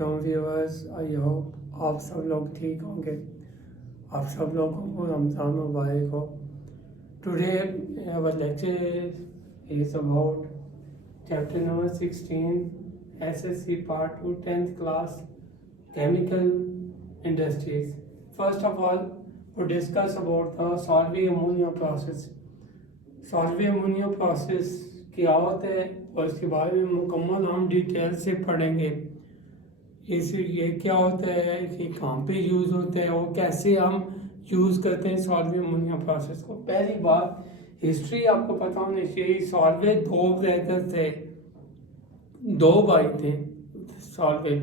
क्यों viewers, I hope आप सब लोग ठीक होंगे। आप सब लोगों को रमज़ान मुबारक हो। Today our lecture is about chapter number 16 SSC part 2 10th class chemical industries. First of all, we discuss about the Solvay ammonia process. Solvay ammonia process क्या होता है और इसके बारे में मुकम्मल हम डिटेल से पढ़ेंगे। ये क्या होता है, कि कहाँ पे यूज़ होता है और कैसे हम यूज़ करते हैं सॉल्वे अमोनिया प्रोसेस को। पहली बात, हिस्ट्री आपको पता होनी चाहिए। सॉल्वे दो ब्रदर थे, दो भाई थे सॉल्वे।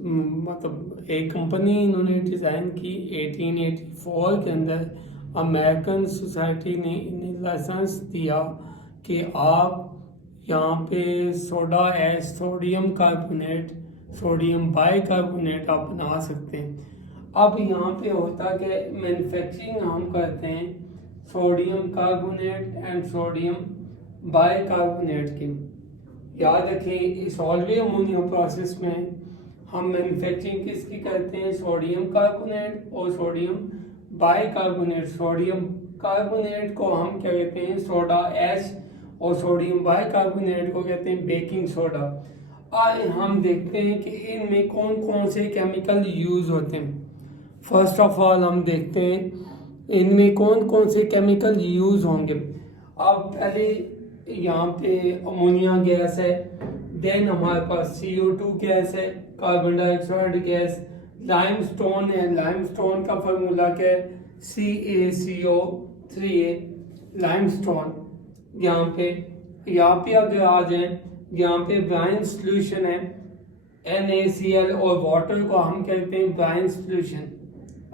मतलब एक कंपनी इन्होंने डिज़ाइन की 1884 के अंदर। अमेरिकन सोसाइटी ने इन्हें लाइसेंस दिया कि आप यहाँ पे soda H, sodium carbonate, sodium bicarbonate आप बना सकते हैं। अब यहाँ पे होता कि मैन्युफैक्चरिंग हम करते हैं sodium carbonate and sodium bicarbonate की। याद रखें, सॉल्वे अमोनिया प्रोसेस में हम मैन्युफैक्चरिंग किसकी करते हैं, सोडियम कार्बोनेट और सोडियम बाइकार्बोनेट। सोडियम कार्बोनेट को हम क्या कहते हैं, सोडा एच, और सोडियम बाइकार्बोनेट को कहते हैं बेकिंग सोडा। आज हम देखते हैं कि इनमें कौन कौन से केमिकल यूज होते हैं। फर्स्ट ऑफ ऑल हम देखते हैं इनमें कौन कौन से केमिकल यूज होंगे। अब पहले यहाँ पे अमोनिया गैस है, देन हमारे पास CO2 गैस है, कार्बन डाइऑक्साइड गैस, लाइमस्टोन है। लाइमस्टोन का फार्मूला क्या है, CaCO3 लाइमस्टोन। यहाँ पे अगर आ जाए, यहाँ पे ब्राइन सोल्यूशन है NaCl, और वाटर को हम कहते हैं ब्राइन सोल्यूशन।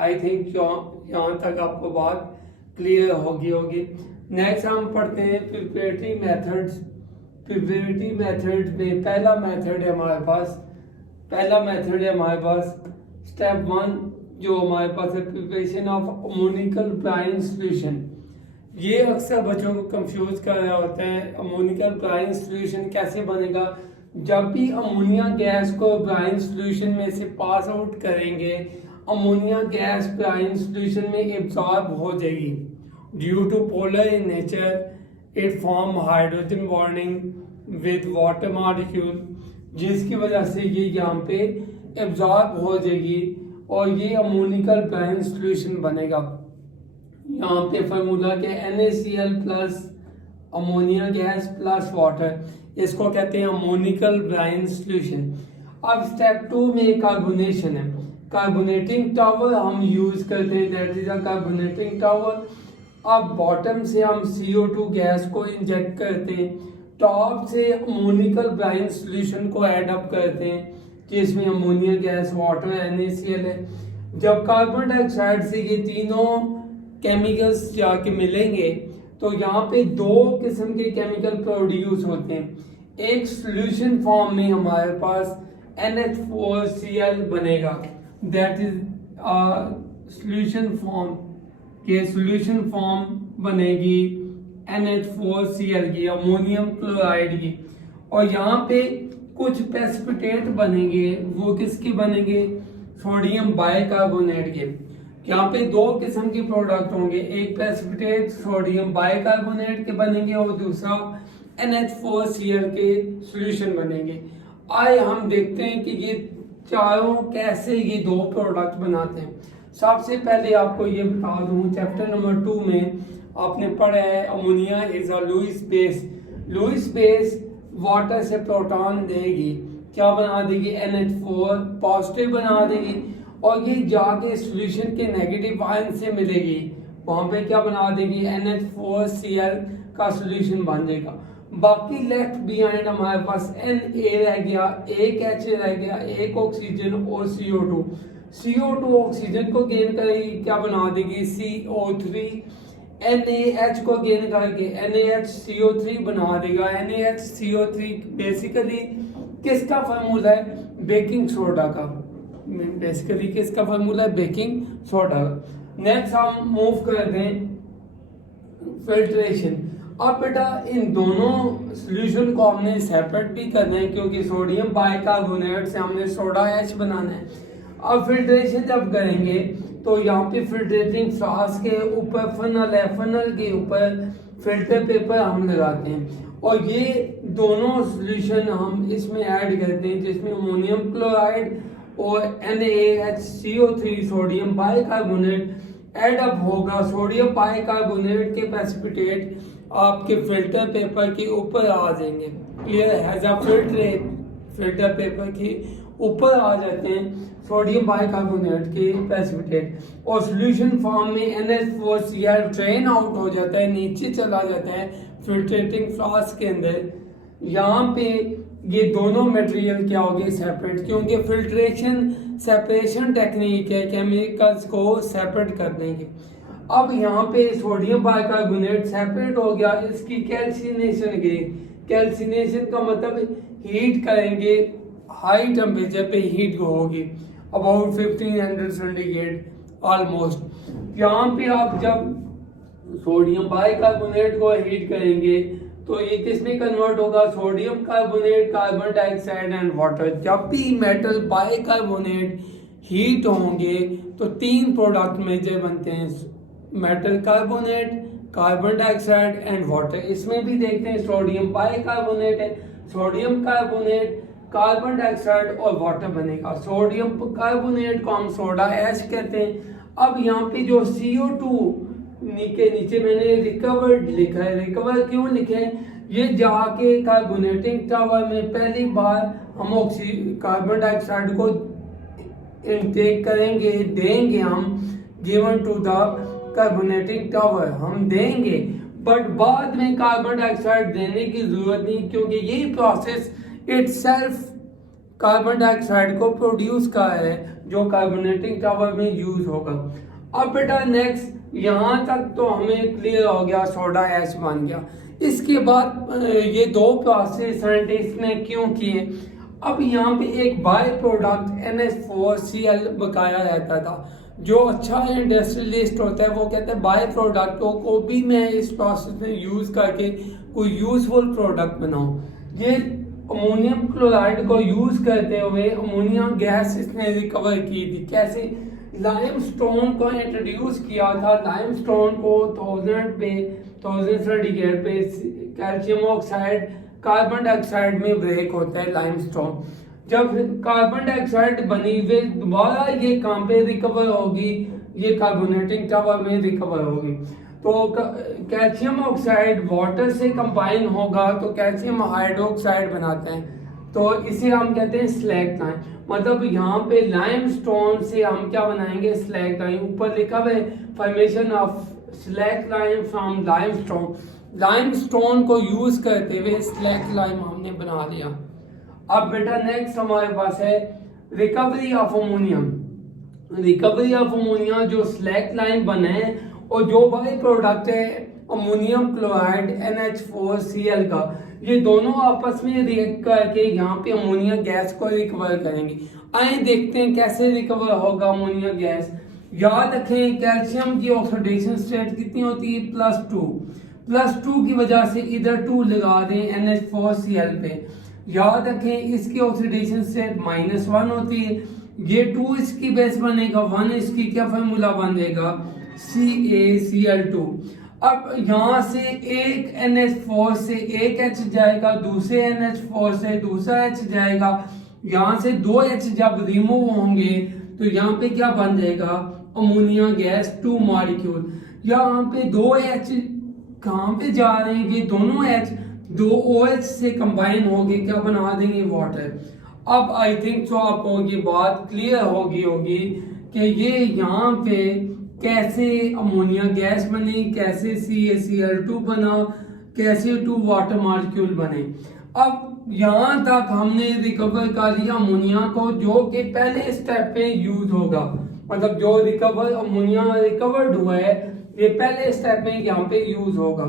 आई थिंक यहाँ तक आपको बात क्लियर होगी। नेक्स्ट हम पढ़ते हैं प्रिपरेटरी मेथड्स। प्रिपरेटरी मेथड में पहला मेथड है हमारे पास स्टेप 1, जो हमारे पास है preparation of ammoniacal brine solution. ये अक्सर बच्चों को कंफ्यूज कर रहा होता है, अमोनिकल ब्राइन सोल्यूशन कैसे बनेगा। जब भी अमोनिया गैस को ब्राइन सोल्यूशन में से पास आउट करेंगे, अमोनिया गैस ब्राइन सोल्यूशन में एब्जॉर्ब हो जाएगी। Due to polar in nature it form hydrogen bonding with water molecule, जिसकी वजह से ये यहाँ पे एब्जॉर्ब हो जाएगी और ये अमोनिकल ब्राइन सोल्यूशन बनेगा। यहाँ पे फार्मूला के NaCl plus ammonia gas plus water, इसको कहते हैं अमोनिकल ब्राइन सोल्यूशन। अब स्टेप 2 में कार्बोनेशन है। कार्बोनेटिंग टावर हम यूज करते हैं, that is a carbonating tower. अब बॉटम से हम CO2 गैस को इंजेक्ट करते हैं, टॉप से अमोनिकल ब्राइन सोल्यूशन को ऐड अप करते हैं, जिसमें अमोनिया गैस, वाटर, NaCl है। जब कार्बन डाइऑक्साइड से ये तीनों केमिकल्स जाके मिलेंगे तो यहाँ पे दो किस्म के केमिकल प्रोड्यूस होते हैं। एक सॉल्यूशन फॉर्म में हमारे पास NH4Cl बनेगा, दैट इज सॉल्यूशन फॉर्म। के सॉल्यूशन फॉर्म बनेगी NH4Cl की, अमोनियम क्लोराइड की। और यहाँ पे कुछ प्रेसिपिटेट बनेंगे, वो किसके बनेंगे, सोडियम बाइकार्बोनेट के। यहाँ पे दो किस्म के प्रोडक्ट होंगे, एक प्रेसिपिटेट सोडियम बाइकार्बोनेट के बनेंगे और दूसरा NH4Cl के सॉल्यूशन बनेंगे। आइए हम देखते हैं कि ये चारों कैसे ये दो प्रोडक्ट बनाते हैं। सबसे पहले आपको ये बता दूं, चैप्टर नंबर 2 में आपने पढ़ा है ammonia is a Lewis base. Lewis base water से प्रोटॉन देगी, क्या बना देगी, NH4 पॉजिटिव बना देगी, और ये जाके सॉल्यूशन के नेगेटिव आयन से मिलेगी, वहां पे क्या बना देगी, NH4Cl का सॉल्यूशन बन जाएगा। बाकी लेफ्ट बिहाइंड हमारे पास Na रह गया, एक H रह गया, एक ऑक्सीजन और CO2। CO2 ऑक्सीजन को गेन करेगी, क्या बना देगी, CO3। NaH को गेन करके NaHCO3 बना देगा। NaHCO3 बेसिकली किसका फार्मूला है, बेकिंग सोडा का। बेसिकली किसका फार्मूला है, बेकिंग सोडा। नेक्स्ट हम मूव करते हैं फिल्ट्रेशन। अब बेटा इन दोनों सॉल्यूशन को हमने सेपरेट भी करना है, क्योंकि सोडियम बाइकार्बोनेट से हमने सोडा एच बनाना है। अब फिल्ट्रेशन जब करेंगे तो यहाँ पे फिल्ट्रेटिंग फ्लास्क के ऊपर फनल है, फनल के ऊपर फिल्टर पेपर हम लगाते हैं और ये दोनों सॉल्यूशन हम इसमें ऐड करते हैं, जिसमें अमोनियम क्लोराइड और NaHCO3 sodium bicarbonate add up होगा। सोडियम बाइकार्बोनेट के प्रेसिपिटेट आपके फिल्टर पेपर के ऊपर आ जाएंगे। क्लियर है? फिल्टर पेपर के ऊपर आ जाते हैं सोडियम बाइकार्बोनेट के प्रेसिपिटेट और सॉल्यूशन फॉर्म में NH4Cl ड्रेन आउट हो जाता है, नीचे चला जाता है फिल्ट्रेटिंग फ्लास्क के अंदर। यहाँ पे ये दोनों मटेरियल क्या हो गए? सेपरेट, क्योंकि फिल्ट्रेशन सेपरेशन टेक्निक है, केमिकल्स को सेपरेट कर देंगे। अब यहाँ पे सोडियम बाइकार्बोनेट सेपरेट हो गया, इसकी कैल्सिनेशन की। कैल्सिनेशन का मतलब हीट करेंगे, हाई टेम्परेचर पे हीट होगी अबाउट 1500 सेंटीग्रेड ऑलमोस्ट। यहाँ पे आप जब सोडियम बाइकार्बोनेट को हीट करेंगे तो ये किसमें कन्वर्ट होगा? Sodium carbonate, carbon dioxide and water. जब भी मेटल बाइकार्बोनेट हीट होंगे तो तीन प्रोडक्ट मेजर बनते हैं, metal carbonate, carbon dioxide and water. इसमें भी देखते हैं सोडियम बाइकार्बोनेट है, सोडियम कार्बोनेट, कार्बन डाइऑक्साइड और वाटर बनेगा। सोडियम कार्बोनेट को हम सोडा एच कहते हैं। अब यहाँ पे जो CO2 नीचे मैंने रिकवर्ड लिखा है। रिकवर क्यों लिखे है? ये जाके कार्बोनेटिंग टावर में पहली बार हम कार्बन डाइऑक्साइड को इनटेक करेंगे, देंगे हम, given to the carbonating tower हम देंगे, बट बाद में कार्बन डाइऑक्साइड देने की जरूरत नहीं, क्योंकि यही प्रोसेस इटसेल्फ कार्बन डाइऑक्साइड को प्रोड्यूस कर है जो कार्बोनेटिंग टावर में यूज होगा। अब बेटा नेक्स्ट यहाँ तक तो हमें क्लियर हो गया, सोडा एच बन गया। इसके बाद ये दो प्रोसेस साइंटिस्ट ने क्यों किए? अब यहाँ पे एक बाय प्रोडक्ट NH4Cl बकाया रहता था। जो अच्छा इंडस्ट्रियलिस्ट होता है वो कहता है बाय प्रोडक्टों को भी मैं इस प्रोसेस में यूज करके कोई यूजफुल प्रोडक्ट बनाऊं। ये अमोनियम क्लोराइड को यूज करते हुए अमोनिया गैस इसने रिकवर की थी। कैसे? लाइमस्टोन को इंट्रोड्यूस किया था। लाइमस्टोन को 1000 सेंटीग्रेड पे कैल्शियम ऑक्साइड कार्बन डाइऑक्साइड में ब्रेक होता है लाइमस्टोन। जब कार्बन डाइऑक्साइड बनी हुई दोबारा ये कहाँ पे रिकवर होगी? ये कार्बोनेटिंग टावर में रिकवर होगी। तो कैल्शियम ऑक्साइड वाटर से कंबाइन होगा तो कैल्शियम हाइड्रोक्साइड बनाते हैं, तो इसे हम कहते हैं स्लैग लाइन। मतलब यहाँ पे लाइमस्टोन से हम क्या बनाएंगे? Slag line. ऊपर लिखा हुआ है formation of slag line from limestone. Limestone को यूज करते हुए स्लैग लाइन हमने बना लिया। अब बेटा नेक्स्ट हमारे पास है recovery of ammonium. Recovery of ammonia जो स्लैग लाइन बने और जो बाई प्रोडक्ट है अमोनियम क्लोराइड NH4Cl का, ये दोनों आपस में रिएक्ट करके यहाँ पे अमोनिया गैस को रिकवर करेंगे। आइए देखते हैं कैसे रिकवर होगा अमोनिया गैस। याद रखें कैल्शियम की ऑक्सीडेशन स्टेट कितनी होती है? +2 की वजह से इधर 2 लगा दें NH4Cl पे। याद रखें इसकी ऑक्सीडेशन स्टेट -1 होती है। ये 2 इसकी बेस बनेगा, 1 इसकी क्या फार्मूला बनेगा? CaCl2। अब यहाँ से एक NH4 से एक H जाएगा, दूसरे NH4 से दूसरा H जाएगा। यहाँ से 2 H जब रिमूव होंगे तो यहाँ पे क्या बन जाएगा? Ammonia gas 2 molecule. यहाँ पे 2 H कहाँ पे जा रहे हैं? ये दोनों H 2 OH से कंबाइन होके क्या बना देंगे? वाटर। अब आई थिंक तो आपको ये बात क्लियर होगी कि ये यहाँ पे कैसे अमोनिया गैस बनी, कैसे CaCl2 बना, कैसे 2 वाटर मॉलिक्यूल बने। अब यहाँ तक हमने रिकवर कर लिया अमोनिया को, जो कि पहले स्टेप पे यूज होगा। मतलब जो अमोनिया रिकवर्ड हुआ है ये पहले स्टेप में यहाँ पे यूज होगा।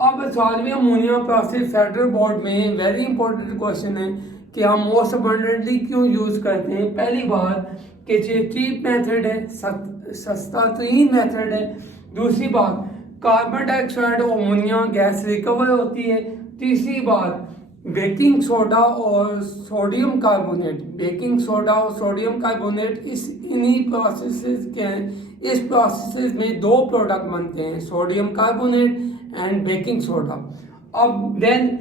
अब 12वें अमोनिया प्रोसेस फेडरल बोर्ड में वेरी इंपॉर्टेंट क्वेश्चन है कि हम मोस्ट अबंडेंटली क्यों यूज करते हैं। पहली बात कि चीप मेथड है, सस्ता तरीन मेथड है। दूसरी बात कार्बन डाइऑक्साइड और अमोनिया गैस रिकवर होती है। तीसरी बात, बेकिंग सोडा और सोडियम कार्बोनेट, बेकिंग सोडा और सोडियम कार्बोनेट इन्हीं प्रोसेसेस के हैं। इस प्रोसेस में दो प्रोडक्ट बनते हैं, sodium carbonate and baking soda. अब देन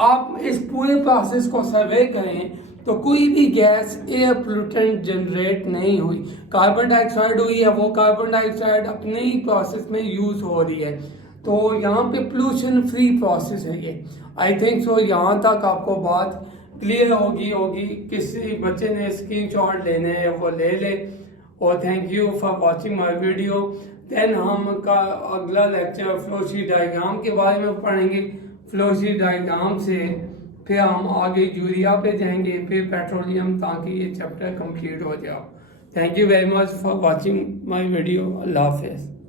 आप इस पूरे प्रोसेस को सर्वे करें तो कोई भी गैस एयर पोल्यूटेंट जनरेट नहीं हुई। कार्बन डाइऑक्साइड हुई है, वो कार्बन डाइऑक्साइड अपने ही प्रोसेस में यूज हो रही है, तो यहाँ पे पोल्यूशन फ्री प्रोसेस है ये। आई थिंक सो यहाँ तक आपको बात क्लियर होगी। किसी बच्चे ने स्क्रीनशॉट लेने हैं वो ले ले। और thank you for watching my video. Then हम का अगला लेक्चर फ्लोशीट डायग्राम के बारे में पढ़ेंगे। फ्लोशीट डायग्राम से फिर हम आगे यूरिया पे जाएंगे, फिर पेट्रोलियम, ताकि ये चैप्टर कंप्लीट हो जाए। Thank you very much for watching my video. अल्लाह हाफिज़।